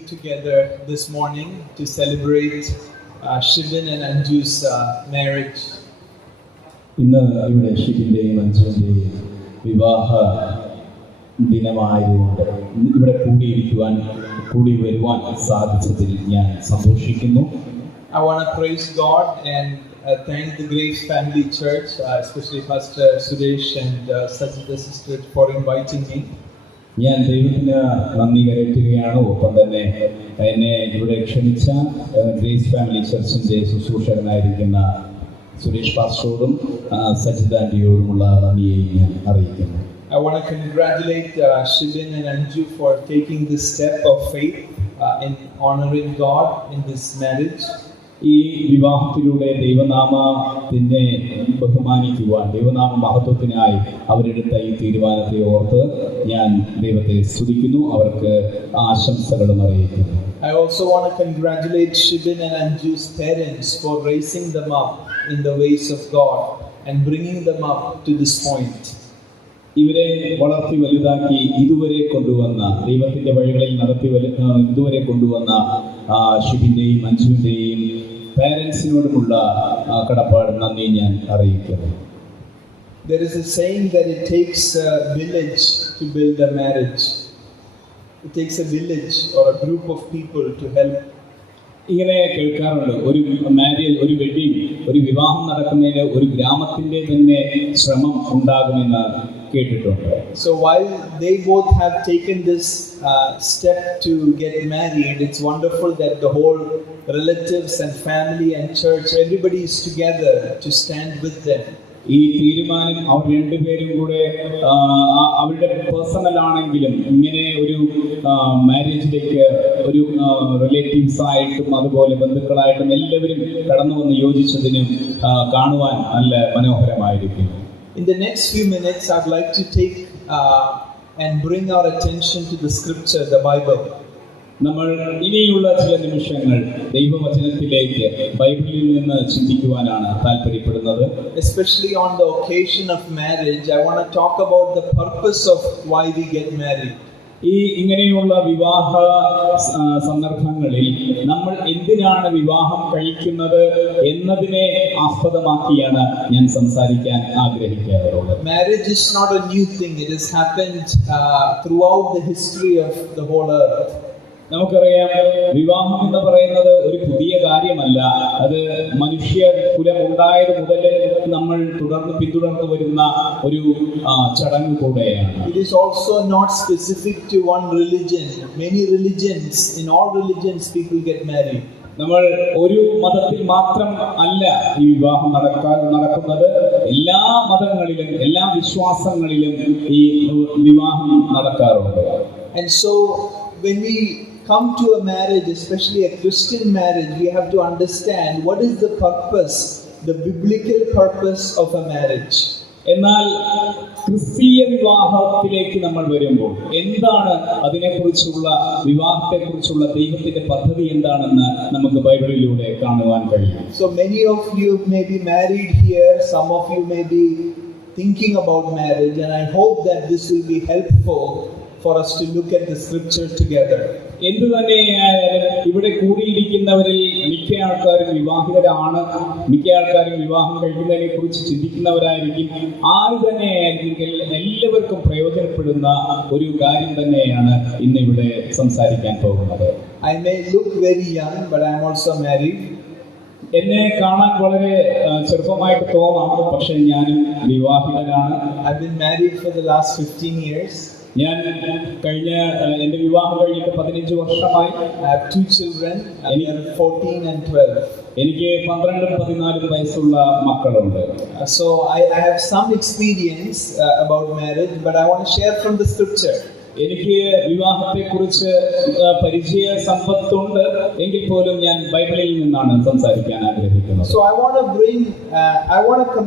meet together this morning to celebrate Shibin and Anju's marriage. ഇന്ന് ഇവിടെ ഷിബിൻ്റെയും അഞ്ജുവിൻ്റെയും വിവാഹ ദിനമായതുകൊണ്ട് ഇവിടെ കൂടി വരുവാൻ സാധിച്ചതിൽ ഞാൻ സന്തോഷിക്കുന്നു. I want to praise God and thank the Grace Family Church, especially Pastor Suresh and Sajida sister for inviting me. ഞാൻ ദൈവത്തിന് നന്ദി കരയറ്റുകയാണ്. ഒപ്പം തന്നെ എന്നെ ഇവിടെ ക്ഷണിച്ച ഗ്രേസ് ഫാമിലി ചർച്ചിൻ്റെ ശുശ്രൂഷകനായിരിക്കുന്ന സുരേഷ് പാസ്റ്ററോടും സജിത ആൻറ്റിയോടുമുള്ള നന്ദിയെ ഞാൻ അറിയിക്കുന്നു. I want to congratulate Shibin and Anju for taking this step of faith in honoring God in this marriage. ഈ വിവാഹത്തിലൂടെ ദൈവനാമത്തിനെ ബഹുമാനിക്കുവാൻ, ദൈവനാമ മഹത്വത്തിനായി അവരെടുത്ത ഈ തീരുമാനത്തെ ഓർത്ത് ഞാൻ ദൈവത്തെ സ്തുതിക്കുന്നു, അവർക്ക് ആശംസകളും അറിയിക്കുന്നു. I also want to congratulate Shibin and Anju's parents for raising them up in the ways of God and bringing them up to this point. ഇവരെ വളർത്തി വലുതാക്കി ഇതുവരെ കൊണ്ടുവന്ന, ദൈവത്തിൻ്റെ വഴികളിൽ ഇതുവരെ കൊണ്ടുവന്ന ഷിബിൻ്റെയും അഞ്ജുവിൻ്റെയും പാരൻസിനോടുമുള്ള കടപ്പാട് നന്ദി ഞാൻ അറിയിക്കുന്നു. There is a saying that it takes a village to build a marriage. It takes a village or a group of people to help. ഇങ്ങനെ കേൾക്കാറുണ്ട്, ഒരു മാരേജ്, ഒരു വെഡിങ്, ഒരു വിവാഹം നടക്കുന്നതിന് ഒരു ഗ്രാമത്തിൻ്റെ തന്നെ ശ്രമം ഉണ്ടാകുമെന്ന് കേട്ടിട്ടുണ്ട്. So while they both have taken this step to get married, it's wonderful that the whole relatives and family and church, everybody is together to stand with them. ഈ തീരുമാനം അവർ രണ്ടുപേരും കൂടെ അവരുടെ പേഴ്സണൽ ആണെങ്കിലും ഇങ്ങനെ ഒരു മാരേജിലേക്ക് ഒരു റിലേറ്റീവ്സ് ആയിട്ടും അതുപോലെ ബന്ധുക്കളായിട്ടും എല്ലാവരും കടന്നു വന്ന് യോജിച്ചതിനും കാണുവാൻ നല്ല മനോഹരമായിരിക്കും. In the next few minutes, I'd like to take and bring our attention to the scripture, the Bible. നമ്മൾ ഇനിയുള്ള ചില നിമിഷങ്ങൾ ദൈവവചനത്തിലേക്ക്, ബൈബിളിൽ നിന്ന് ചിന്തിക്കുവാനാണ് താല്പര്യപ്പെടുന്നത്. Especially on the occasion of marriage, I want to talk about the purpose of why we get married. ഈ ഇങ്ങനെയുള്ള വിവാഹ സന്ദർഭങ്ങളിൽ നമ്മൾ എന്തിനാണ് വിവാഹം കഴിക്കുന്നത് എന്നതിനെ ആസ്പദമാക്കിയാണ് ഞാൻ സംസാരിക്കാൻ ആഗ്രഹിക്കാറുള്ളത്. Marriage is not a new thing. It has happened throughout the history of the whole earth. നമുക്കറിയാം, വിവാഹം എന്ന് പറയുന്നത് ഒരു പുതിയ കാര്യമല്ല. അത് മനുഷ്യ കുലം ഉണ്ടായത് മുതൽ നമ്മൾ പിന്തുടർന്നു വരുന്ന ഒരു ചടങ്ങ് കൂടെയാണ്. It is also not specific to one religion. Many religions, in all religions, people get married. നമ്മൾ ഒരു മതത്തിൽ മാത്രം അല്ല ഈ വിവാഹം നടക്കുന്നത്. എല്ലാ മതങ്ങളിലും എല്ലാ വിശ്വാസങ്ങളിലും ഈ വിവാഹം നടക്കാറുണ്ട്. And so when we come to a marriage, especially a Christian marriage, we have to understand what is the purpose, the biblical purpose of a marriage. എന്നാൽ ക്രിസ്തീയ വിവാഹത്തിലേക്ക് നമ്മൾ വരുമ്പോൾ എന്താണ് അതിനെക്കുറിച്ചുള്ള, വിവാഹത്തെക്കുറിച്ചുള്ള ദൈവത്തിന്റെ പദ്ധതി എന്താണെന്ന് നമുക്ക് ബൈബിളിലൂടെ കാണുവാൻ കഴിയും. So many of you may be married here, some of you may be thinking about marriage, and I hope that this will be helpful for us to look at the scripture together. എന്തു തന്നെയായാലും ഇവിടെ കൂടിയിരിക്കുന്നവരിൽ മിക്ക ആൾക്കാരും വിവാഹിതരാണ്. മിക്ക ആൾക്കാരും വിവാഹം കഴിക്കുന്നതിനെ കുറിച്ച് ചിന്തിക്കുന്നവരായിരിക്കും. ആര് തന്നെയായിരിക്കും എല്ലാവർക്കും പ്രയോജനപ്പെടുന്ന ഒരു കാര്യം തന്നെയാണ് ഇന്ന് ഇവിടെ സംസാരിക്കാൻ പോകുന്നത്. I may look very young, but I am also married. എന്നെ കാണാൻ വളരെ ചെറുപ്പമായിട്ട് തോന്നാം, പക്ഷെ ഞാനും വിവാഹിതനാണ്. I've been married for the last 15 years. ഞാൻ എൻ്റെ വിവാഹം കഴിഞ്ഞിട്ട് 15 വർഷമായി. I have 2 children, 14 and 12. എനിക്ക് 12-14 വയസ്സുള്ള മക്കളുണ്ട്. So I have some experience about marriage, but I want to share from the scripture. എനിക്ക് വിവാഹത്തെക്കുറിച്ച് പരിചയ സമ്പത്തുണ്ട്, എങ്കിൽ പോലും ഞാൻ ബൈബിളിൽ നിന്നാണ് സംസാരിക്കാൻ ആഗ്രഹിക്കുന്നത്. So I want to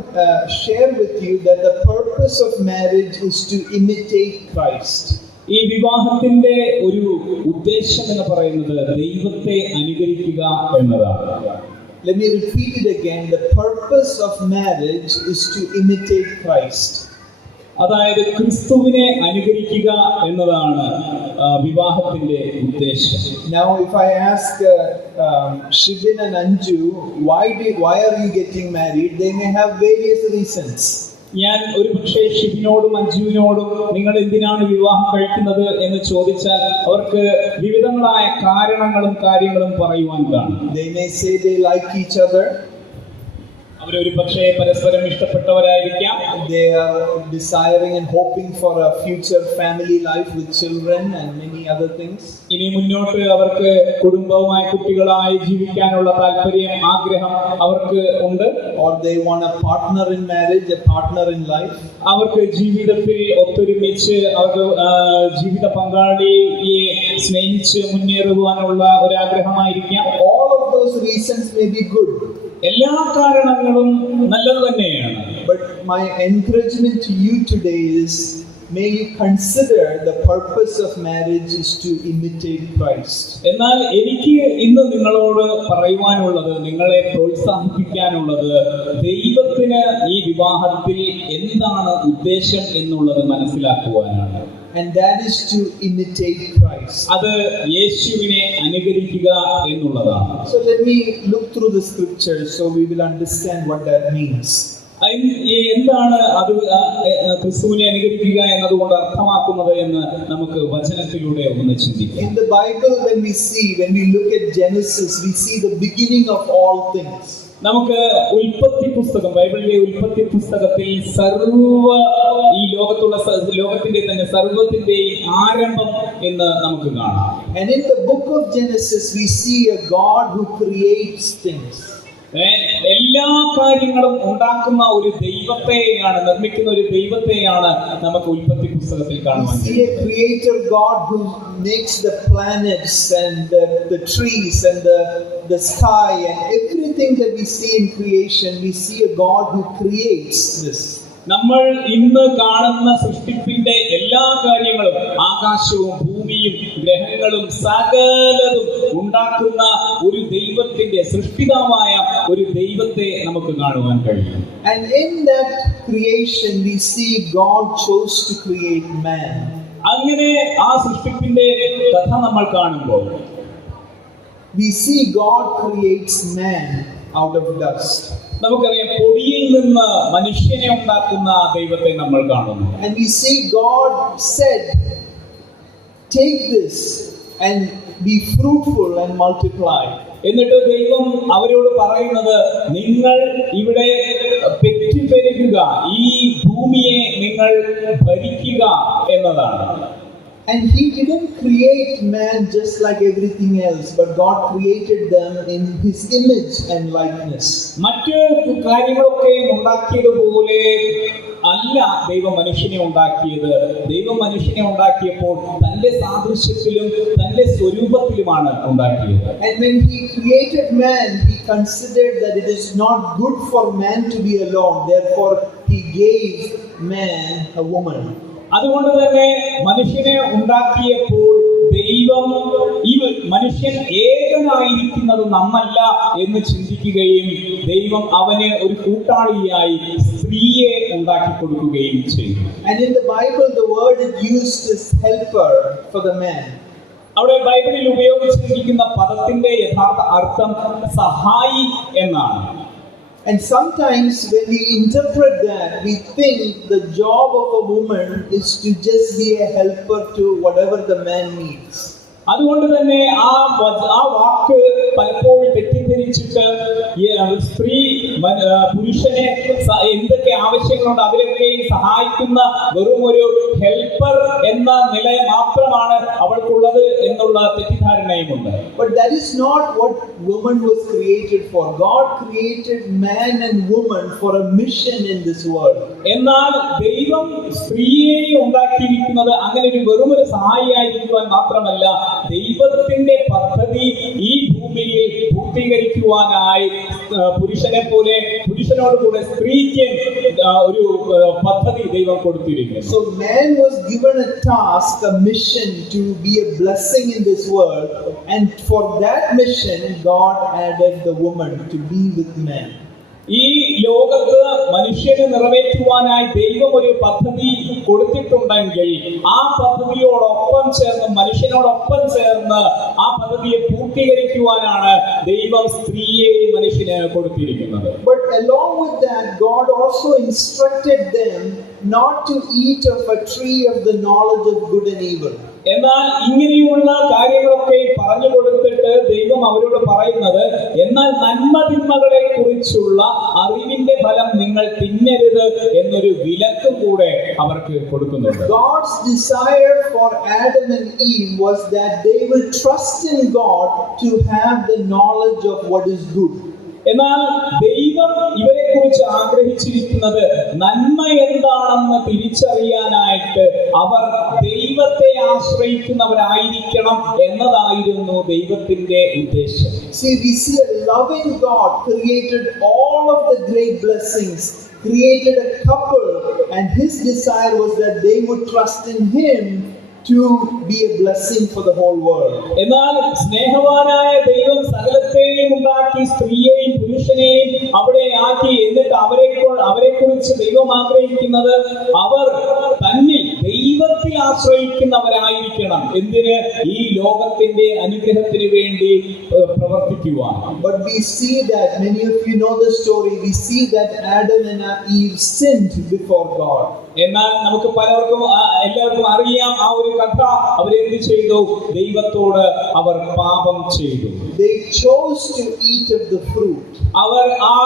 share with you that the purpose of marriage is to imitate Christ. ഈ വിവാഹത്തിന്റെ ഒരു ഉദ്ദേശം എന്ന് പറയുന്നത് ദൈവത്തെ അനുകരിക്കുക എന്നതാണ്. Let me repeat it again. The purpose of marriage is to imitate Christ. അതായത് ക്രിസ്തുവിനെ അനുകരിക്കുക എന്നതാണ് വിവാഹത്തിന്റെ ഉദ്ദേശം. Now if I ask Shibin and Anju, why are you getting married, they may have various reasons. ഞാൻ ഒരു പക്ഷേ ഷിബിനോടും അഞ്ജുവിനോടും നിങ്ങൾ എന്തിനാണ് വിവാഹം കഴിക്കുന്നത് എന്ന് ചോദിച്ചാൽ അവർക്ക് വിവിധങ്ങളായ കാരണങ്ങളും കാര്യങ്ങളും പറയുവാൻ കാണും. They may say they like each other. അവരൊരു പക്ഷേ പരസ്പരം ഇഷ്ടപ്പെട്ടവരായിരിക്കാം. They are desiring and hoping for a future family life with children and many other things. ഇനി മുന്നോട്ട് അവർക്ക് കുടുംബവുമായി കുട്ടികളായി ജീവിക്കാനുള്ള താല്പര്യം ആഗ്രഹം അവർക്ക് ഉണ്ട്. Or they want a partner in marriage, a partner in life. അവർക്ക് ജീവിതത്തിൽ ഒത്തൊരുമിച്ച് അവർക്ക് ജീവിത പങ്കാളിയെ സ്നേഹിച്ച് മുന്നേറുവാനുള്ള ഒരു ആഗ്രഹമായിരിക്കാം. All of those reasons may be good. എല്ലാ കാരണങ്ങളും നല്ലത് തന്നെയാണ്. But my encouragement to you today is, may you consider the purpose of marriage is to imitate Christ. എന്നാൽ എനിക്ക് ഇന്ന് നിങ്ങളോട് പറയുവാനുള്ളത്, നിങ്ങളെ പ്രോത്സാഹിപ്പിക്കാനുള്ളത്, ദൈവത്തിന് ഈ വിവാഹത്തിൽ എന്താണ് ഉദ്ദേശം എന്നുള്ളത് മനസ്സിലാക്കുവാനാണ്. And that is to imitate Christ. അത് യേശുവിനെ അനുകരിക്കുക എന്നുള്ളതാണ്. So let me look through the scriptures so we will understand what that means. എന്താണ് അത് ക്രിസ്തുവിനെ അനുകരിക്കുക എന്നതുകൊണ്ട് അർത്ഥമാക്കുന്നത് എന്ന് നമുക്ക് വചനത്തിലൂടെ ഒന്ന് ചിന്തിക്കാം. In the Bible, when we look at Genesis, we see the beginning of all things. നമുക്ക് ഉൽപ്പത്തി പുസ്തകം, ബൈബിളിലെ ഉൽപ്പത്തി പുസ്തകത്തിൽ ഈ ലോകത്തിന്റെ തന്നെ സർവ്വത്തിന്റെയും ആരംഭം എന്ന് നമുക്ക് കാണാം. And in the book of Genesis, we see a God who creates things. എല്ലാ കാര്യങ്ങളും ഉണ്ടാക്കുന്ന ഒരു ദൈവത്തെയാണ്, നിർമ്മിക്കുന്ന ഒരു ദൈവത്തെയാണ് നമുക്ക് ഉൽപ്പത്തി പുസ്തകത്തിൽ കാണുവാൻ കഴിയുന്നത്. We see a creator God who makes the planets and the trees and the sky and everything that we see in creation. We see a God who creates this. നമ്മൾ ഇന്ന് കാണുന്ന സൃഷ്ടിപ്പിന്റെ എല്ലാ കാര്യങ്ങളും, ആകാശവും ഭൂമിയും ഗ്രഹങ്ങളും സകലതും ഉണ്ടാക്കുന്ന ഒരു ദൈവത്തിന്റെ, സൃഷ്ടിതാവായ ഒരു ദൈവത്തെ നമുക്ക് കാണുവാൻ കഴിയും. And in that creation we see God chose to create man. അങ്ങനെ ആ സൃഷ്ടിപ്പിന്റെ കഥ നമ്മൾ കാണുമ്പോൾ we see God creates man out of dust. നമുക്കറിയാം, പൊടിയിൽ നിന്ന് മനുഷ്യനെ ഉണ്ടാക്കുന്ന ദൈവത്തെ നമ്മൾ കാണുന്നു. And we see God said, take this and be fruitful and multiply. എന്നിട്ട് ദൈവം അവരോട് പറയുന്നത്, നിങ്ങൾ ഇവിടെ പെറ്റുപെരുകുക, ഈ ഭൂമിയെ നിങ്ങൾ ഭരിക്കുക എന്നതാണ്. And he didn't create man just like everything else, but God created them in his image and likeness. മറ്റു കാര്യങ്ങളൊക്കെ ഉണ്ടാക്കിയതുപോലെ അല്ല ദൈവം മനുഷ്യനെ ഉണ്ടാക്കിയത്. ദൈവം മനുഷ്യനെ ഉണ്ടാക്കിയപ്പോൾ തന്റെ സാദൃശ്യത്തിലും തന്റെ സ്വരൂപത്തിലുമാണ് ഉണ്ടാക്കിയത്. And when he created man, he considered that it is not good for man to be alone. Therefore he gave man a woman. അതുകൊണ്ട് തന്നെ മനുഷ്യനെ ഉണ്ടാക്കിയപ്പോൾ ദൈവം ഈ മനുഷ്യൻ ഏകനായിരിക്കുന്നത് നമ്മല്ല എന്ന് ചിന്തിക്കുകയും ദൈവം അവന് ഒരു കൂട്ടാളിയായി സ്ത്രീയെ ഉണ്ടാക്കി കൊടുക്കുകയും ചെയ്തു. And in the Bible the word is used as helper for the man. അവിടെ ബൈബിളിൽ ഉപയോഗിച്ചിരിക്കുന്ന പദത്തിന്റെ യഥാർത്ഥ അർത്ഥം സഹായി എന്നാണ്. And sometimes when we interpret that, we think the job of a woman is to just be a helper to whatever the man needs. അതുകൊണ്ട് തന്നെ ആ വാക്ക് പലപ്പോഴും തെറ്റിദ്ധരിച്ചിട്ട് സ്ത്രീ പുരുഷനെ എന്തൊക്കെ ആവശ്യങ്ങളുണ്ട് അതിലൊക്കെ സഹായിക്കുന്ന വെറും ഒരു ഹെൽപ്പർ എന്ന നില മാത്രമാണ് അവൾക്കുള്ളത് എന്നുള്ള തെറ്റിദ്ധാരണയുമുണ്ട്. But that is not what woman was created for. God created man and woman for a mission in this world. എന്നാൽ ദൈവം സ്ത്രീയെ ഉണ്ടാക്കിയിരിക്കുന്നത് അങ്ങനെ ഒരു വെറും ഒരു സഹായിയായിരിക്കുവാൻ മാത്രമല്ല, ദൈവത്തിന്റെ പദ്ധതി ഈ ഭൂമിയിൽ പൂർത്തീകരിക്കുവാനായി പുരുഷനോട് കൂടെ സ്ത്രീക്ക് ഒരു പദ്ധതി ദൈവം കൊടുത്തിരിക്കുന്നു. So man was given a task, a mission to be a blessing in this world, and for that mission God added the woman to be with man. ഈ ലോകത്ത് മനുഷ്യന് നിറവേറ്റുവാനായി ദൈവം ഒരു പദ്ധതി കൊടുത്തിട്ടുണ്ടെങ്കിൽ ആ പദ്ധതിയോടൊപ്പം ചേർന്ന് മനുഷ്യനോടൊപ്പം ചേർന്ന് ആ പദ്ധതിയെ പൂർത്തീകരിക്കുവാനാണ് ദൈവം സ്ത്രീയെ മനുഷ്യന് കൊടുത്തിരിക്കുന്നത്. But along with that, God also instructed them not to eat of a tree of the knowledge of good and evil. എന്നാൽ ഇങ്ങനെയുള്ള കാര്യങ്ങളൊക്കെ പറഞ്ഞു കൊടുത്തിട്ട് ദൈവം അവരോട് പറയുന്നത്, എന്നാൽ നന്മ തിന്മകളെ കുറിച്ചുള്ള അറിവിന്റെ ഫലം നിങ്ങൾ തിന്നരുത് എന്നൊരു വിലക്ക് കൂടെ അവർക്ക് കൊടുക്കുന്നുണ്ട്. God's desire for Adam and Eve was that they will trust in God to have the knowledge of what is good. എന്നാൽ ദൈവം ഇവരെ കുറിച്ച് ആഗ്രഹിച്ചിരിക്കുന്നത് നന്മ എന്താണെന്ന് തിരിച്ചറിയാനായിട്ട് അവർ ദൈവത്തെ ആശ്രയിക്കുന്നവരായിരിക്കണം എന്നതായിരുന്നു ദൈവത്തിന്റെ ഉദ്ദേശം. See, we see a loving God created all of the great blessings, created a couple, and his desire was that they would trust in him to be a blessing for the whole world. എന്നാൽ സ്നേഹവാനായ ദൈവം സകലത്തെയും ഉണ്ടാക്കി, സ്ത്രീയെയും പുരുഷനെയും അവിടെ ആക്കി. എന്നിട്ട് അവരെ കുറിച്ച് ദൈവം ആഗ്രഹിക്കുന്നത് അവർ തന്നിൽ ദൈവത്തിൽ ആശ്രയിക്കുന്നവരായിരിക്കണം. എന്തിന്? ഈ ലോകത്തിന്റെ അനുഗ്രഹത്തിന് വേണ്ടി പ്രവർത്തിക്കുവാൻ. But we see that, many of you know the story, we see that Adam and Eve sinned before God. എന്നാൽ നമുക്ക് എല്ലാവർക്കും അറിയാം ആ ഒരു കഥ. അവരെന്ത് ചെയ്തു? ദൈവത്തോട് അവർ പാപം ചെയ്തു. They chose to eat of the fruit. അവർ ആ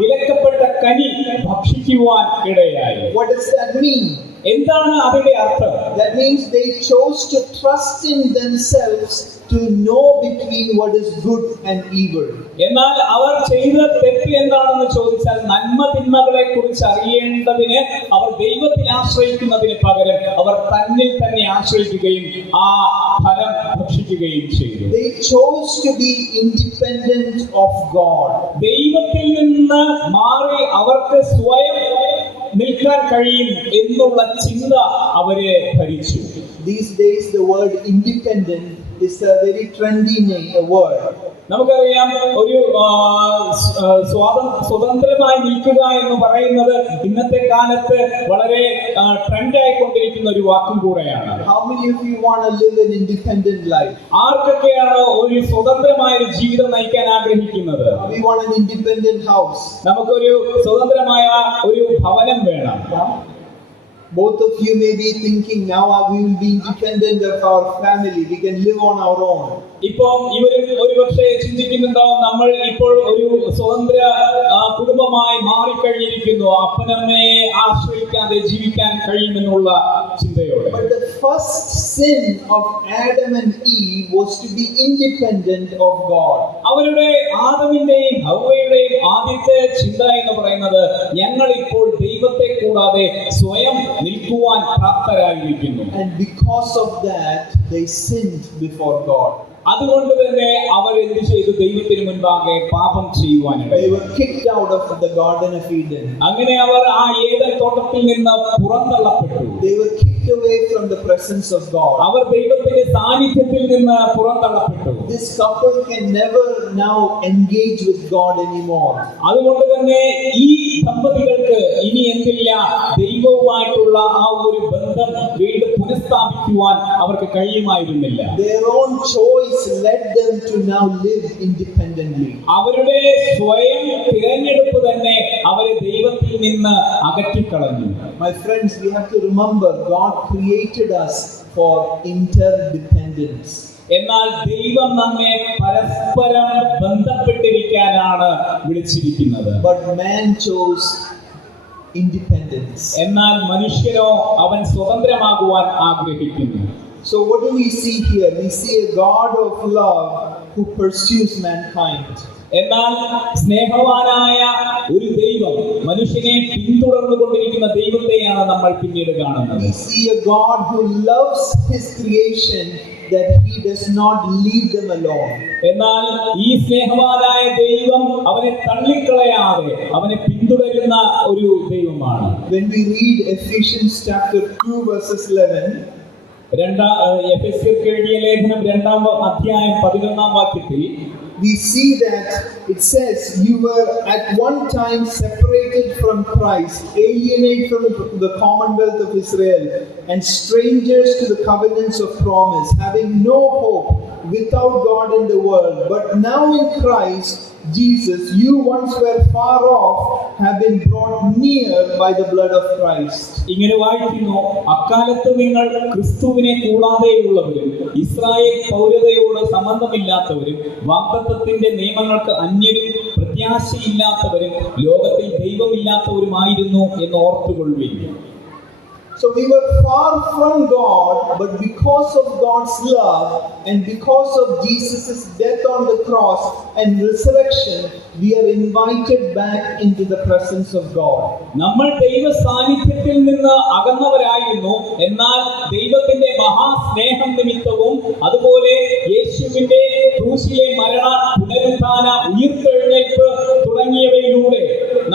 വിലക്കപ്പെട്ട കനി ഭക്ഷിക്കുവാൻ ഇടയായി. What does that mean? എന്താണ് അതിന്റെ അർത്ഥം? That means they chose to trust in themselves to know between what is good and evil. എന്നാൽ അവർ ചെയ്ത തെറ്റ് എന്താണെന്ന് ചോദിച്ചാൽ, നന്മ തിന്മകളെ കുറിച്ച് അറിയേണ്ടതിന് അവർ ദൈവത്തിൽ ആശ്രയിക്കുന്നതിന് പകരം അവർ തന്നിൽ തന്നെ ആശ്രയിക്കുകയും ആ ഫലം ഭക്ഷിക്കുകയും ചെയ്തു. They chose to be independent of God. ദൈവത്തിൽ നിന്ന് മാറി അവർക്ക് സ്വയം നിൽക്കാൻ കഴിയും എന്നുള്ള ചിന്ത അവരെ ഭരിച്ചു. These days the word independent is a very trendy word. നമുക്കറിയാം, ഒരു സ്വതന്ത്രമായി നിൽക്കുക എന്ന് പറയുന്നത് ഇന്നത്തെ കാലത്ത് വളരെ ട്രെൻഡ് ആയിക്കൊണ്ടിരിക്കുന്ന ഒരു വാക്കും കൂടെയാണ്. How many of you want to live an independent life? ആർക്കൊക്കെയാണ് ഒരു സ്വതന്ത്രമായ ഒരു ജീവിതം നയിക്കാൻ ആഗ്രഹിക്കുന്നത്? We want an independent house. നമുക്കൊരു സ്വതന്ത്രമായ ഒരു ഭവനം വേണം. Both of you may be thinking, now we will be independent of our family, we can live on our own. ഇപ്പോൾ ഇവരും ഒരുപക്ഷെ ചിന്തിക്കുന്നുണ്ടാവും, നമ്മൾ ഇപ്പോൾ ഒരു സ്വതന്ത്ര കുടുംബമായി മാറിക്കഴിഞ്ഞിരിക്കുന്നു, അപ്പനമ്മയെ ആശ്രയിക്കാതെ ജീവിക്കാൻ കഴിയുമെന്നുള്ള ചിന്തയോടെ. But the first sin of Adam and Eve was to be independent of God. അവരുടെ ആദമിന്റെയും ഹവ്വയുടെയും ആദ്യത്തെ ചിന്ത എന്ന് പറയുന്നത്, ഞങ്ങൾ ഇപ്പോൾ ദൈവത്തെ കൂടാതെ സ്വയം നിൽക്കുവാൻ പ്രാപ്തരായിരിക്കുന്നു. And because of that, they sinned before God. അതുകൊണ്ട് തന്നെ അവർ എന്ത് ചെയ്തു? ദൈവത്തിന് മുൻപാകെ പാപം ചെയ്യുവാനിടയായി. They were kicked out of the Garden of Eden. അങ്ങനെ അവർ ആ ഏദൻ തോട്ടത്തിൽ നിന്ന് പുറന്തള്ളപ്പെട്ടു. They were kicked away from the presence of God. അവർ ദൈവത്തിന്റെ സാന്നിധ്യത്തിൽ നിന്ന് പുറന്തള്ളപ്പെട്ടു. This couple can never now engage with God anymore. അതുകൊണ്ട് തന്നെ ഈ ദമ്പതികൾക്ക് ഇനി എന്തില്ല? ദൈവവുമായിട്ടുള്ള ആ ഒരു ബന്ധം വീണ്ടും പുനഃസ്ഥാപിക്കുവാൻ അവർക്ക് കഴിയുമായിരുന്നില്ല. Their own choice led them to now live independently. അവരുടെ സ്വയം തിരഞ്ഞെടുപ്പ് തന്നെ അവരെ ദൈവത്തിൽ നിന്ന് അകറ്റിക്കളഞ്ഞു. My friends, we have to remember God created us for interdependence. എന്നാൽ ദൈവം നമ്മെ പരസ്പരം ബന്ധപ്പെട്ടിരിക്കാനാണ് വിളിച്ചിരിക്കുന്നത്. But man chose independence. എന്നാൽ മനുഷ്യനോ അവൻ സ്വതന്ത്രമാകുവാൻ ആഗ്രഹിക്കുന്നു. So what do we see here? We see a God of love who pursues mankind. എന്നാൽ സ്നേഹവാനായ ഒരു ദൈവം മനുഷ്യനെ പിന്തുടർന്നുകൊണ്ടിരിക്കുന്ന ദൈവത്തെയാണ് നമ്മൾ പിന്നീട് കാണുന്നത്. We see a God who loves his creation, that he does not leave them alone. എന്നാൽ ഈ സ്നേഹവാനായ ദൈവം അവനെ തള്ളിക്കളയാതെ അവനെ പിന്തുടരുന്ന ഒരു ദൈവമാണ്. When we read Ephesians chapter 2 verses 11, എഫെസ്യർക്ക് എഴുതിയ ലേഖനം 2-ാം അധ്യായം 11-ാം വാക്യത്തിൽ, we see that it says, you were at one time separated from Christ, alienated from the commonwealth of Israel, and strangers to the covenants of promise, having no hope, without God in the world. But now in Christ Jesus, you once were far off, have been brought near by the blood of Christ. ഇങ്ങനെ വായിക്കുന്നു, അക്കാലത്ത് നിങ്ങൾ ക്രിസ്തുവിനെ കൂടാതെയുള്ളവരും Israel പൗരതയോട് സംബന്ധമില്ലാത്തവരും വാഗ്ദത്തത്തിന്റെ നിയമങ്ങൾക്ക് അന്യരും പ്രത്യാശയില്ലാത്തവരും ലോകത്തിൽ ദൈവമില്ലാത്തവരുമായിരുന്നു എന്ന് ഓർത്തുകൊള്ളുവിൻ. So we were far from God, but because of God's love and because of Jesus' death on the cross and resurrection, we are invited back into the presence of God. നമ്മൾ ദൈവ സാന്നിധ്യത്തിൽ നിന്ന് അകന്നവരായിരുന്നു, എന്നാൽ ദൈവത്തിന്റെ മഹാസ്നേഹം നിമിത്തവും അതുപോലെ യേശുവിന്റെ ക്രൂശിലെ മരണ, പുനരുത്ഥാന, ഉയിർത്തെഴുന്നേൽപ്പ് തുടങ്ങിയവയിലൂടെ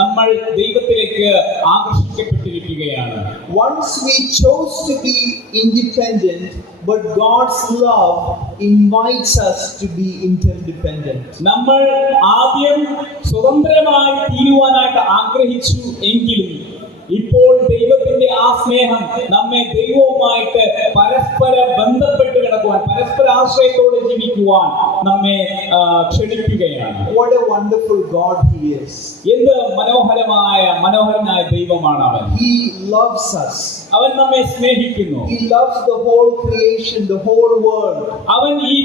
നമ്മൾ ദൈവത്തിലേക്ക് ആകർഷിക്കപ്പെട്ടിരിക്കുകയാണ്. Once we chose to be independent, but God's love invites us to be interdependent. നമ്മൾ ആദ്യം സ്വതന്ത്രമായി തീരുവാനായിട്ട് ആഗ്രഹിച്ചു എങ്കിലും ഇപ്പോൾ ദൈവത്തിന്റെ ആ സ്നേഹം നമ്മെ ദൈവവുമായിട്ട് പരസ്പര ബന്ധപ്പെട്ട് കിടക്കുവാൻ, പരസ്പര ആശ്രയത്തോടെ ജീവിക്കുവാൻ നമ്മെ ക്ഷണിക്കുകയാണ്. What a wonderful God He is. എന്ത് മനോഹരനായ ദൈവമാണ് അവൻ. He loves us. അവൻ നമ്മെ സ്നേഹിക്കുന്നു. He loves the whole creation, the whole world. അവൻ ഈ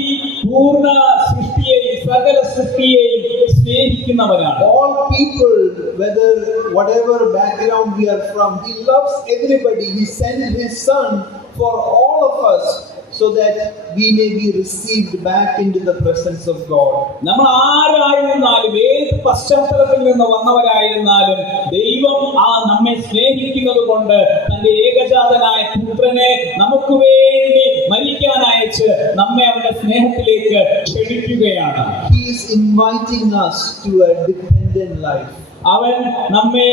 പൂർണ്ണ സൃഷ്ടിയെയും സകല സൃഷ്ടിയെയും സ്നേഹിക്കുന്നവനാണ്. All people, whatever background we are from, He loves everybody. He sent His Son for all of us, so that we may be received back into the presence of God. നമ്മൾ ആരായിരുന്നാലും, ഏത് പശ്ചാത്തലത്തിൽ നിന്ന് വന്നവരായിരുന്നാലും, ദൈവം നമ്മെ സ്നേഹിക്കുന്നത് കൊണ്ട് തന്റെ ഏകജാതനായ പുത്രനെ നമുക്ക് വേണ്ടി മരിക്കാൻ അയച്ച് നമ്മെ അവന്റെ സ്നേഹത്തിലേക്ക് ക്ഷണിക്കുകയാണ്. He is inviting us to a dependent life. അവൻ നമ്മെ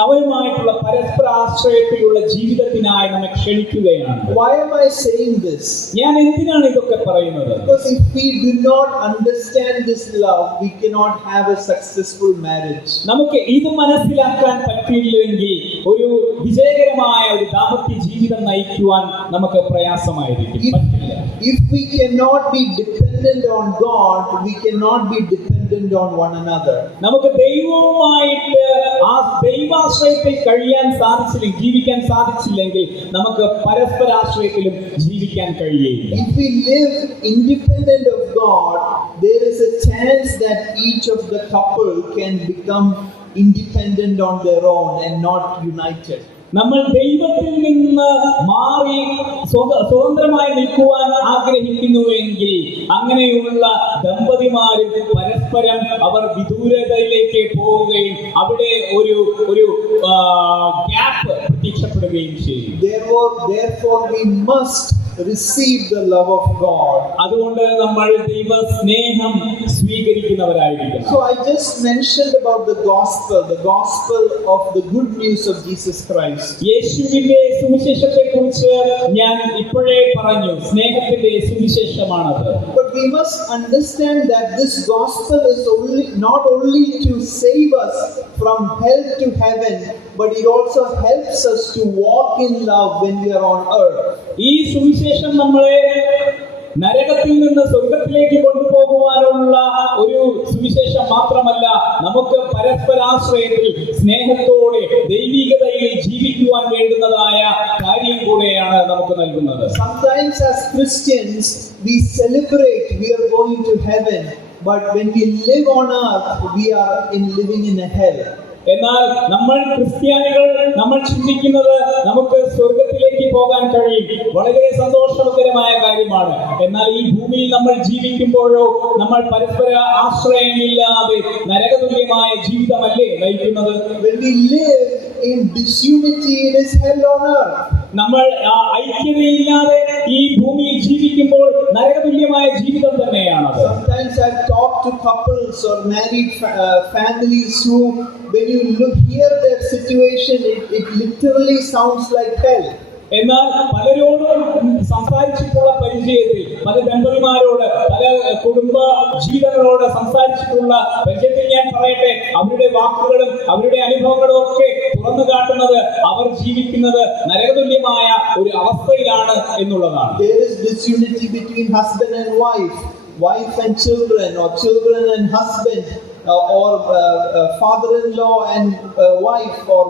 അവനുമായിട്ടുള്ള പരസ്പര ആശ്രയത്തിലുള്ള ജീവിതത്തിനായി നമ്മെ ക്ഷണിക്കുകയാണ്. Why am I saying this? ഞാൻ എന്തിനാണ് ഇതൊക്കെ പറയുന്നത്? Because if we do not understand this love, we cannot have a successful marriage. നമുക്ക് ഇത് മനസ്സിലാക്കാൻ പറ്റിയില്ലെങ്കിൽ ഒരു വിജയകരമായ ഒരു ദാമ്പത്യ ജീവിതം നയിക്കുവാൻ നമുക്ക് പ്രയാസമായിരിക്കും, പറ്റില്ല. If we cannot be dependent on God, we cannot be dependent on one another. നമുക്ക് ദൈവവുമായിട്ട് ആ ദൈവാശ്രയത്തിൽ ജീവിക്കാൻ സാധിച്ചില്ലെങ്കിൽ നമുക്ക് പരസ്പരാശ്രയത്തിലും ജീവിക്കാൻ കഴിയില്ല. If we live independent of God, there is a chance that each of the couple can become independent on their own and not united. നമ്മൾ ദൈവത്തിൽ നിന്ന് മാറി സ്വതന്ത്രമായി നിൽക്കുവാൻ ആഗ്രഹിക്കുന്നുവെങ്കിൽ അങ്ങനെയുള്ള ദമ്പതിമാരും പരസ്പരം അവർ വിദൂരതയിലേക്ക് പോവുകയും അവിടെ ഒരു ഗ്യാപ്പ് പ്രത്യക്ഷപ്പെടുകയും ചെയ്യും. Therefore we must receive the love of God. അതുകൊണ്ട് നമ്മൾ ദൈവ സ്നേഹം സ്വീകരിക്കുന്നവരായിരിക്കണം. So I just mentioned about the gospel of the good news of Jesus Christ. യേശുവിന്റെ സുവിശേഷത്തെക്കുറിച്ച് ഞാൻ ഇപ്പോഴേ പറഞ്ഞു, സ്നേഹത്തിന്റെ സുവിശേഷമാണത്. But we must understand that this gospel is not only to save us from hell to heaven, but it also helps us to walk in love when we are on earth. ഈ സുവിശേഷം നമ്മളെ നരകത്തിൽ നിന്ന് സ്വർഗത്തിലേക്ക് കൊണ്ടുപോകുവാനുള്ള ഒരു സുവിശേഷം മാത്രമല്ല, നമുക്ക് പരസ്പരാശ്രയത്തിൽ സ്നേഹത്തോടെ ദൈവികതയിൽ ജീവിക്കുവാൻ വേണ്ടുന്നതായ കാര്യം കൂടെയാണ് നമുക്ക് നൽകുന്നത്. Sometimes as Christians we celebrate we are going to heaven, but when we live on earth we are living in a hell. എന്നാൽ നമ്മൾ ക്രിസ്ത്യാനികൾ നമ്മൾ ചിന്തിക്കുന്നത് നമുക്ക് സ്വർഗത്തിലേക്ക് പോകാൻ കഴിയും, വളരെ സന്തോഷകരമായ കാര്യമാണ്. എന്നാൽ ഈ ഭൂമിയിൽ നമ്മൾ ജീവിക്കുമ്പോഴോ നമ്മൾ പരസ്പര ആശ്രയമില്ലാതെ നരകതുല്യമായ ജീവിതമല്ലേ നയിക്കുന്നത്? When we live in disunity, it is hell on earth. നമ്മൾ ഐക്യതയില്ലാതെ ഈ ഭൂമിയിൽ ജീവിക്കുമ്പോൾ നരകതുല്യമായ ജീവിതം തന്നെയാണ്. Sometimes I've talked to couples or married families who, when you hear their situation, it literally sounds like hell. എന്നാൽ പലരോടും സംസാരിച്ചിട്ടുള്ള പരിചയത്തിൽ, പല ദമ്പതിമാരോട്, പല കുടുംബ ജീവിതങ്ങളോട് സംസാരിച്ചിട്ടുള്ള പരിചയത്തിൽ ഞാൻ പറയട്ടെ, അവരുടെ വാക്കുകളും അവരുടെ അനുഭവങ്ങളും ഒക്കെ തുറന്നു കാട്ടുന്നത് അവർ ജീവിക്കുന്നത് നരകതുല്യമായ ഒരു അവസ്ഥയിലാണ് എന്നുള്ളതാണ്. There is disunity between husband and wife and children, or children and husband, or father-in-law and wife, or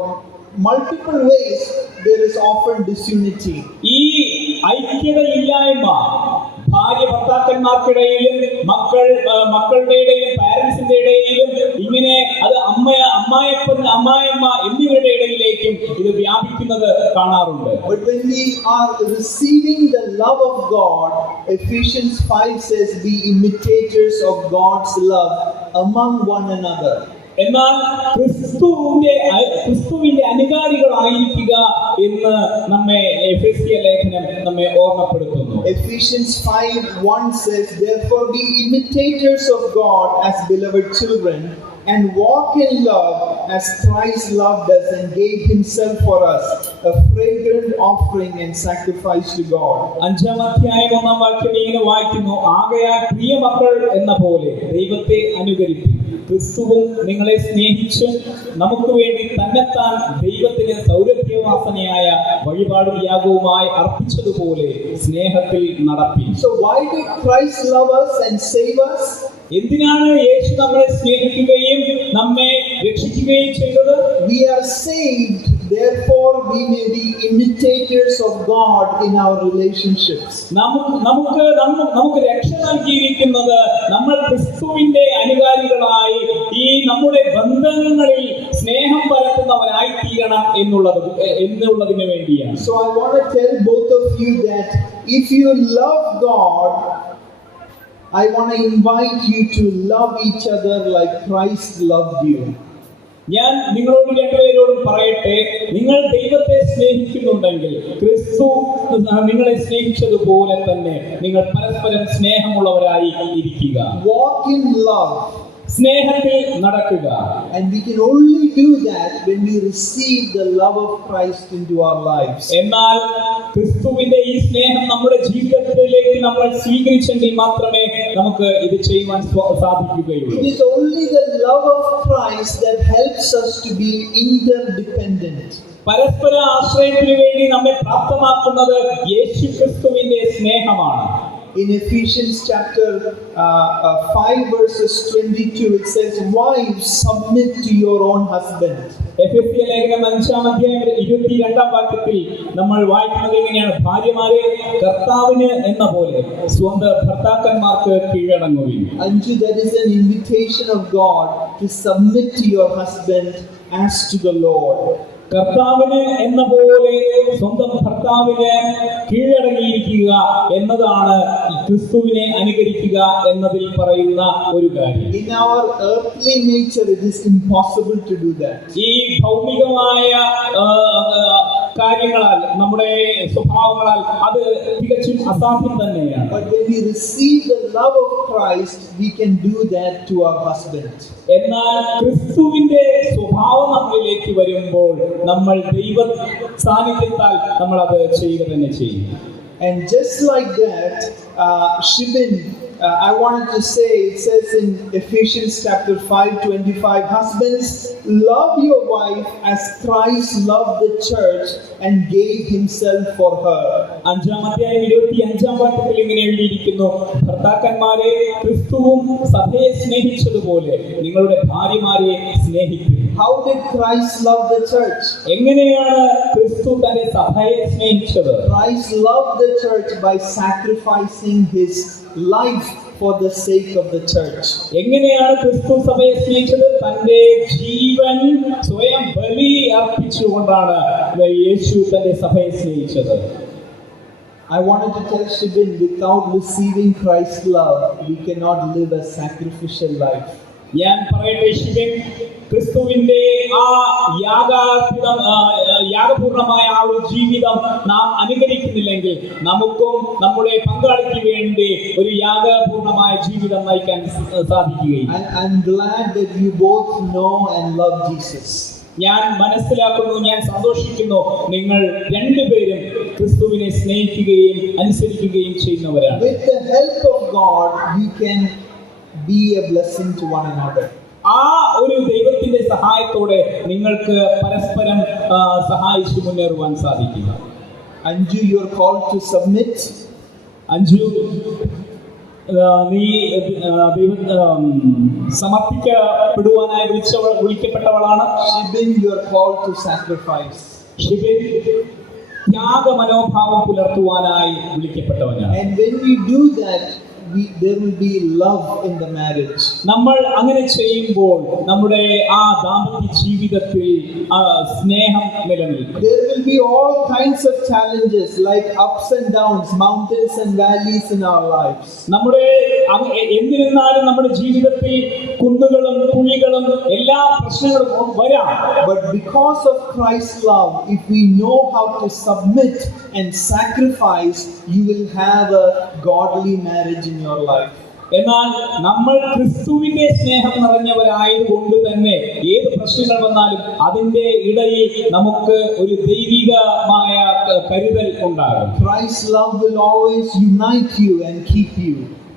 multiple ways there is often disunity. ഈ ഐക്യതയില്ലായ്മ ഭാര്യ ഭർത്താക്കന്മാർക്കിടയിലും മക്കളുടെ ഇടയിലും പാരന്റ്സിന്റെ ഇടയിലും ഇങ്ങനെ അത് അമ്മായപ്പൻ അമ്മായിയമ്മ എന്നിവരുടെ ഇടയിലേക്കും ഇത് വ്യാപിക്കുന്നത് കാണാറുണ്ട്. But when we are receiving the love of God, Ephesians 5 says, be imitators of God's love among one another. എന്നാൽ ക്രിസ്തുവിന്റെ അനുകാരികളായിരിക്കുക എന്ന് നമ്മെ എഫെസ്യ ലേഖനം നമ്മെ ഓർമ്മപ്പെടുത്തുന്നു. Ephesians 5:1 says, therefore be imitators of God as beloved children, and walk in love as Christ loved us and gave himself for us, a fragrant offering and sacrifice to God. 5-ാം അധ്യായം 1-ാം വാക്യം ഇങ്ങനെ വായിക്കുന്നു, ആകയാൽ പ്രിയമക്കൾ എന്ന പോലെ ദൈവത്തെ അനുകരിപ്പിൻ. ക്രിസ്തുവും നിങ്ങളെ സ്നേഹിച്ച് നമുക്ക് വേണ്ടി തന്നെത്താൻ ദൈവത്തിന് സൗരഭ്യവാസനയായ വഴിപാടും യാഗവുമായി അർപ്പിച്ചതുപോലെ സ്നേഹത്തിൽ നടപ്പിൻ. So why did Christ love us and save us? എന്തിനാണ് യേശു നമ്മളെ സ്നേഹിക്കുകയും നമ്മെ രക്ഷിക്കുകയും ചെയ്തത്? We are saved, therefore we may be imitators of God in our relationships. നമുക്ക് രക്ഷ നൽകിയിരിക്കുന്നത് നമ്മൾ ക്രിസ്തുവിന്റെ അനുകാരികളായി ഈ നമ്മുടെ ബന്ധങ്ങളിൽ സ്നേഹം പരത്തുന്നവരായി തീരണം എന്നുള്ളതിന് വേണ്ടിയാണ്. So I want to tell both of you that if you love God, I want to invite you to love each other like Christ loved you. ഞാൻ നിങ്ങളോട് രണ്ടുപേരോടും പറയട്ടെ, നിങ്ങൾ ദൈവത്തെ സ്നേഹിക്കുന്നുണ്ടെങ്കിൽ ക്രിസ്തു നിങ്ങളെ സ്നേഹിച്ചതുപോലെ തന്നെ നിങ്ങൾ പരസ്പരം സ്നേഹമുള്ളവരായി ഇരിക്കുക. Walk in love. സ്നേഹത്തിൽ നടക്കുക. And we can only do that when we receive the love of Christ into our lives. എന്നാൽ ക്രിസ്തുവിന്റെ ഈ സ്നേഹം നമ്മുടെ ജീവിതത്തിലേക്ക് നമ്മൾ സ്വീകരിച്ചെങ്കിൽ മാത്രമേ നമുക്ക് ഇത് ചെയ്യുവാൻ സാധിക്കുകയുള്ളൂ. It is only the love of Christ that helps us to be interdependent. പരസ്പര ആശ്രയത്തിന് വേണ്ടി നമ്മെ പ്രാപ്തമാക്കുന്നത് യേശു ക്രിസ്തുവിന്റെ സ്നേഹമാണ്. In Ephesians chapter 5 verses 22 it says, wives submit to your own husband. എഫെസ്യ ലേഖനം 5-ാം അധ്യായം 22-ാം വാക്യത്തിൽ നമ്മൾ വായിക്കുന്നത് ഇങ്ങനെയാണ്, ഭാര്യമാരെ കർത്താവിന് എന്ന പോലെ സ്വന്തം ഭർത്താക്കന്മാർക്ക് കീഴടങ്ങുവിൻ. Unto that is an invitation of God to submit to your husband as to the Lord. കർത്താവിന് എന്ന പോലെ സ്വന്തം ഭർത്താവിന് കീഴടങ്ങിയിരിക്കുക എന്നതാണ് ക്രിസ്തുവിനെ അനുകരിക്കുക എന്നതിൽ പറയുന്ന ഒരു കാര്യം. In our earthly nature it is impossible to do that. ഈ ഭൗമികമായ കാര്യങ്ങളാൽ, നമ്മുടെ സ്വഭാവങ്ങളാൽ അത് തികച്ചും അസാധ്യം തന്നെയാണ്. But when we receive the love of Christ, we can do that to our husband. എന്നാൽ ക്രിസ്തുവിന്റെ സ്വഭാവം നമ്മളിലേക്ക് വരുമ്പോൾ നമ്മൾ ദൈവ സാന്നിധ്യത്താൽ നമ്മൾ അത് ചെയ്യുക തന്നെ ചെയ്യും. And just like that, Shibin, I wanted to say, it says in Ephesians chapter 5:25, husbands, love your wife as Christ loved the church and gave himself for her. 5-ാം അധ്യായം 25-ാം വാക്യത്തിൽ ഇങ്ങനെ എഴുതിയിരിക്കുന്നു, ഭർത്താക്കന്മാരെ ക്രിസ്തുവും സഭയെ സ്നേഹിച്ചതുപോലെ നിങ്ങളുടെ ഭാര്യമാരെ സ്നേഹിക്കുക. How did Christ love the church? എങ്ങനെയാണ് ക്രിസ്തു തന്റെ സഭയെ സ്നേഹിച്ചത്? Christ loved the church by sacrificing his life for the sake of the church. എങ്ങനെയാണ് ക്രിസ്തു സഭയെ സ്നേഹിച്ചത്? തന്റെ ജീവൻ സ്വയം ബലി അർപ്പിച്ചുകൊണ്ടാണ് യേശു തന്റെ സഭയെ സ്നേഹിച്ചത്. I wanted to tell Shibin, without receiving Christ's love, we cannot live a sacrificial life. ഞാൻ പറയട്ടെ ശിവൻ, ക്രിസ്തുവിന്റെ ആ യാഗപൂർണമായ ആ ഒരു ജീവിതം നാം അനുകരിക്കുന്നില്ലെങ്കിൽ നമുക്കും നമ്മുടെ പങ്കാളിക്ക് വേണ്ടി ഒരു യാഗപൂർണമായ ജീവിതം നയിക്കാൻ സാധിക്കുകയില്ല. I'm glad that you both know and love Jesus. ഞാൻ മനസ്സിലാക്കുന്നു, ഞാൻ സന്തോഷിക്കുന്നു, നിങ്ങൾ രണ്ടുപേരും ക്രിസ്തുവിനെ സ്നേഹിക്കുകയും അനുസരിക്കുകയും ചെയ്യുന്നവരാണ്. With the help of God, we can be a blessing to one another. ആ ഒരു ദൈവത്തിന്റെ സഹായത്തോടെ നിങ്ങൾക്ക് പരസ്പരം സഹായിച്ചു മുന്നേറുവാൻ സാധിക്കുക. Anju, you are called to submit. Anju, നീ സമർപ്പിക്കപ്പെടുവാനായി വിളിക്കപ്പെട്ടവളാണ്. Shibin, you are called to sacrifice. Shibin ത്യാഗ മനോഭാവം പുലർത്തുവാനായി വിളിക്കപ്പെട്ടവനാണ്. And when we do that, there will be love in the marriage. നമ്മൾ അങ്ങനെ ചെയ്യുമ്പോൾ നമ്മുടെ ആ ദാമ്പത്യ ജീവിതത്തിൽ സ്നേഹം നിലനിൽക്കും. There will be all kinds of challenges like ups and downs, mountains and valleys in our lives. നമ്മുടെ എന്നിരുന്നാലും നമ്മുടെ ജീവിതത്തിൽ കുന്നുകളും കുഴികളും എല്ലാ പ്രശ്നങ്ങളും വരാം. But because of Christ's love, if we know how to submit and sacrifice, you will have a godly marriage in your life. എന്നാൽ നമ്മൾ ക്രിസ്തുവിന്റെ സ്നേഹം നിറഞ്ഞവരായതുകൊണ്ട് തന്നെ ഏത് പ്രശ്നങ്ങൾ വന്നാലും അതിന്റെ ഇടയിൽ നമുക്ക് ഒരു ദൈവികമായ കരുതൽ ഉണ്ടാകും. Christ's love will always unite you and keep you.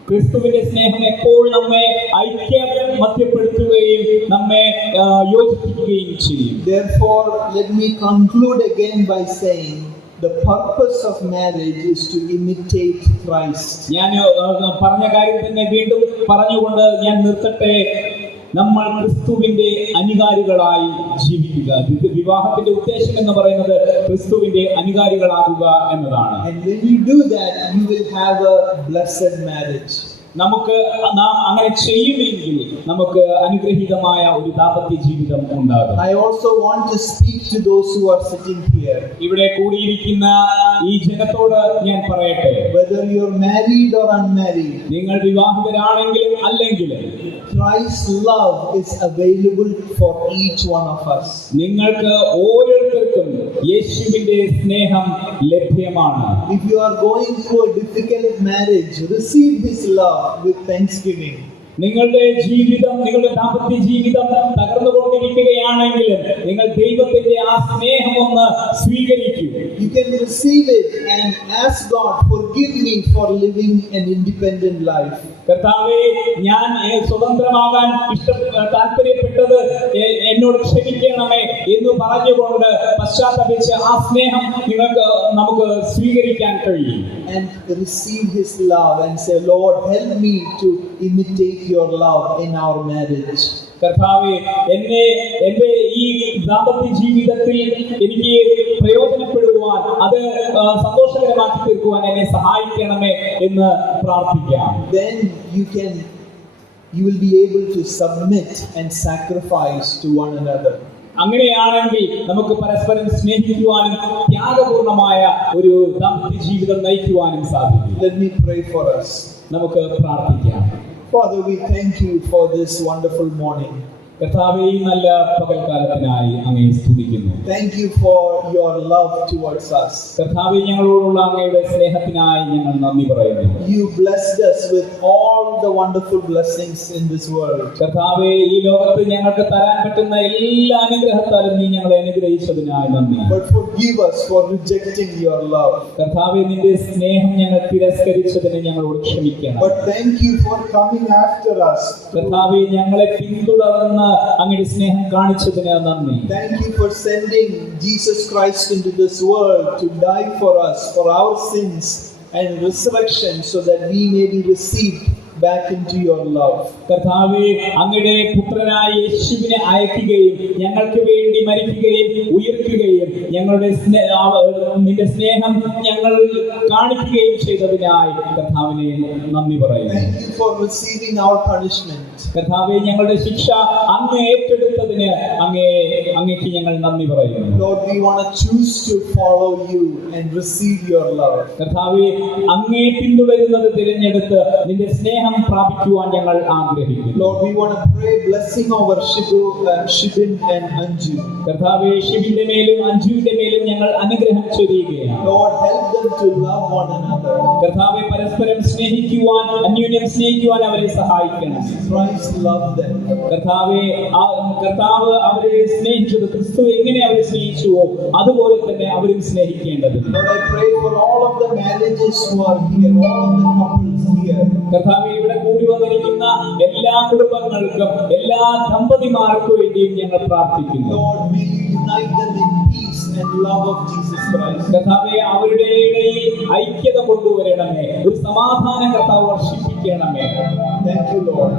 ക്രിസ്തുവിന്റെ സ്നേഹം എപ്പോഴും നമ്മെ ഐക്യമത്യപ്പെടുത്തുകയും നമ്മെ യോജിപ്പിക്കുകയും ചെയ്യും. Therefore, let me conclude again by saying the purpose of marriage is to imitate Christ. ഞാൻ പറഞ്ഞ കാര്യം തന്നെ വീണ്ടും പറഞ്ഞുകൊണ്ട് ഞാൻ നിർത്തട്ടെ. നമ്മൾ ക്രിസ്തുവിന്റെ അനുകാരികളായി ജീവിക്കുക. വിവാഹത്തിന്റെ ഉദ്ദേശം എന്ന് പറയുന്നത് ക്രിസ്തുവിന്റെ അനുകാരികളാകുക എന്നതാണ്. And when you do that, you will have a blessed marriage. നാം അങ്ങനെ ചെയ്യുമെങ്കിൽ നമുക്ക് അനുഗ്രഹീതമായ ഒരു ദാമ്പത്യ ജീവിതം ഉണ്ടാകും. I also want to speak to those who are sitting here. ഇവിടെ കൂടിയിരിക്കുന്ന ഈ ജനത്തോട് ഞാൻ പറയട്ടെ, whether you're married or unmarried, നിങ്ങൾ വിവാഹിതരാണെങ്കിലും അല്ലെങ്കിലും Christ's love is available for each one of us. നിങ്ങൾക്ക് ഓരോരുത്തർക്കും യേശുവിന്റെ സ്നേഹം ലഭ്യമാണ്. If you are going through a difficult marriage, receive His love with thanksgiving. നിങ്ങളുടെ ദാമ്പത്യ ജീവിതം തകർന്നുകൊണ്ടിരിക്കുകയാണെങ്കിലും നിങ്ങൾ ദൈവത്തിന്റെ ആ സ്നേഹം ഒന്ന് സ്വീകരിക്കൂ. You can receive it and ask God, forgive me for living an independent life. കർത്താവേ, ഞാൻ സ്വതന്ത്രമാകാൻ താല്പര്യപ്പെട്ടത് എന്നോട് ക്ഷമിക്കണമേ എന്ന് പറഞ്ഞുകൊണ്ട് പശ്ചാത്തപിച്ച് ആ സ്നേഹം നമുക്ക് സ്വീകരിക്കാൻ കഴിയും. And receive His love and say, Lord, help me to imitate your love in our marriage. കർത്താവേ, എന്റെ ഈ ദാമ്പത്യ ജീവിതത്തിൽ എനിക്ക് പ്രയോജനപ്പെടുവാൻ, അത് സന്തോഷകരമാക്കി തീർക്കുവാൻ എന്നെ സഹായിക്കണമേ എന്ന് പ്രാർത്ഥിക്കാം. Then you will be able to submit and sacrifice to one another. അങ്ങനെയാണെങ്കിൽ നമുക്ക് പരസ്പരം സ്നേഹിക്കുവാനും ത്യാഗപൂർണമായ ഒരു ദാമ്പത്യ ജീവിതം നയിക്കുവാനും സാധിക്കും. Let me pray for us. നമുക്ക് പ്രാർത്ഥിക്കാം. Father, we thank you for this wonderful morning. കർത്താവേ, ഈ നല്ല പകൽക്കാലത്തിനായി അങ്ങയെ സ്തുതിക്കുന്നു. Thank you for your love towards us. കർത്താവേ, ഞങ്ങളോടുള്ള അങ്ങയുടെ സ്നേഹത്തിനായി ഞങ്ങൾ നന്ദി പറയുന്നു. You blessed us with all the wonderful blessings in this world. കർത്താവേ, ഈ ലോകത്ത് ഞങ്ങൾക്ക് തരാൻ പറ്റുന്ന എല്ലാ അനുഗ്രഹത്താലും നീ ഞങ്ങളെ അനുഗ്രഹിച്ചതിനായി നന്ദി. But forgive us for rejecting your love. കർത്താവേ, നിന്റെ സ്നേഹം ഞങ്ങൾ തിരസ്കരിച്ചതിന് ഞങ്ങളോട് ക്ഷമിക്കണം. But thank you for coming after us. കർത്താവേ, ഞങ്ങളെ പിന്തുടർന്ന് അങ്ങയുടെ സ്നേഹം കാണിച്ചതിന് നന്ദി. Thank you for sending Jesus Christ into this world to die for us, for our sins, and resurrection, so that we may be received back into your love. കർത്താവേ, അങ്ങയുടെ പുത്രനായ യേശുവിനെ അയക്കുകയും ഞങ്ങൾക്ക് വേണ്ടി മരിക്കുകയും ഉയർക്കുകയും ഞങ്ങളുടെ നിന്റെ സ്നേഹം ഞങ്ങൾ കാണിക്കുകയും ചെയ്തതിനായി കർത്താവിനെ നന്ദി പറയുന്നു. Thank you for receiving our punishment. കർത്താവേ, ഞങ്ങളുടെ ശിക്ഷ അങ്ങ് ഏറ്റെടുത്തതിന് അങ്ങേക്ക് ഞങ്ങൾ നന്ദി പറയുന്നു. Lord, we want to choose to follow you and receive your love. കർത്താവേ, അങ്ങേ പിന്തുടരുന്നത് തിരഞ്ഞെടുത്ത് നിന്റെ സ്നേഹം സ്നേഹം പ്രാപിക്കുവാൻ ഞങ്ങൾ ആഗ്രഹിക്കുന്നു. Lord, we want to pray blessing over Shibin and Anju. കർത്താവേ, ഷിബിന്റെ മേലും അഞ്ജുവിന്റെ മേലും ഞങ്ങൾ അനുഗ്രഹം ചൊരിയുകയാണ്. Lord, help them to love one another. കർത്താവേ, പരസ്പരം സ്നേഹിക്കുവാൻ, അന്യോന്യം സ്നേഹിക്കുവാൻ അവരെ സഹായിക്കണം. Christ loved them. കർത്താവ് അവരെ സ്നേഹിച്ചത്, ക്രിസ്തു എങ്ങനെ അവരെ സ്നേഹിച്ചുവോ അതുപോലെ തന്നെ അവരും സ്നേഹിക്കേണ്ടതുണ്ട്. Lord, I pray for all of the marriages who are here, all of the couples here. കർത്താവേ, ഇവിടെ കൂടി വന്നിരിക്കുന്ന എല്ലാ കുടുംബങ്ങൾക്കും, എല്ലാ ദമ്പതിമാർക്കും വേണ്ടിയും ഞങ്ങൾ പ്രാർത്ഥിക്കുന്നു. Lord, may you unite them in peace and love of Jesus Christ. കർത്താവേ, അവരുടെ ഇടയിൽ ഐക്യത കൊണ്ടുവരണമേ, ഒരു സമാധാനം കർത്താവ് വർഷിപ്പിക്കണമേ. Thank you, Lord.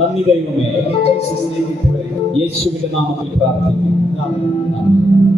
നന്ദി ദൈവമേ. In Jesus' name we pray. യേശുവിന്റെ നാമത്തിൽ പ്രാർത്ഥിക്കുന്നു. Amen. ആമേൻ.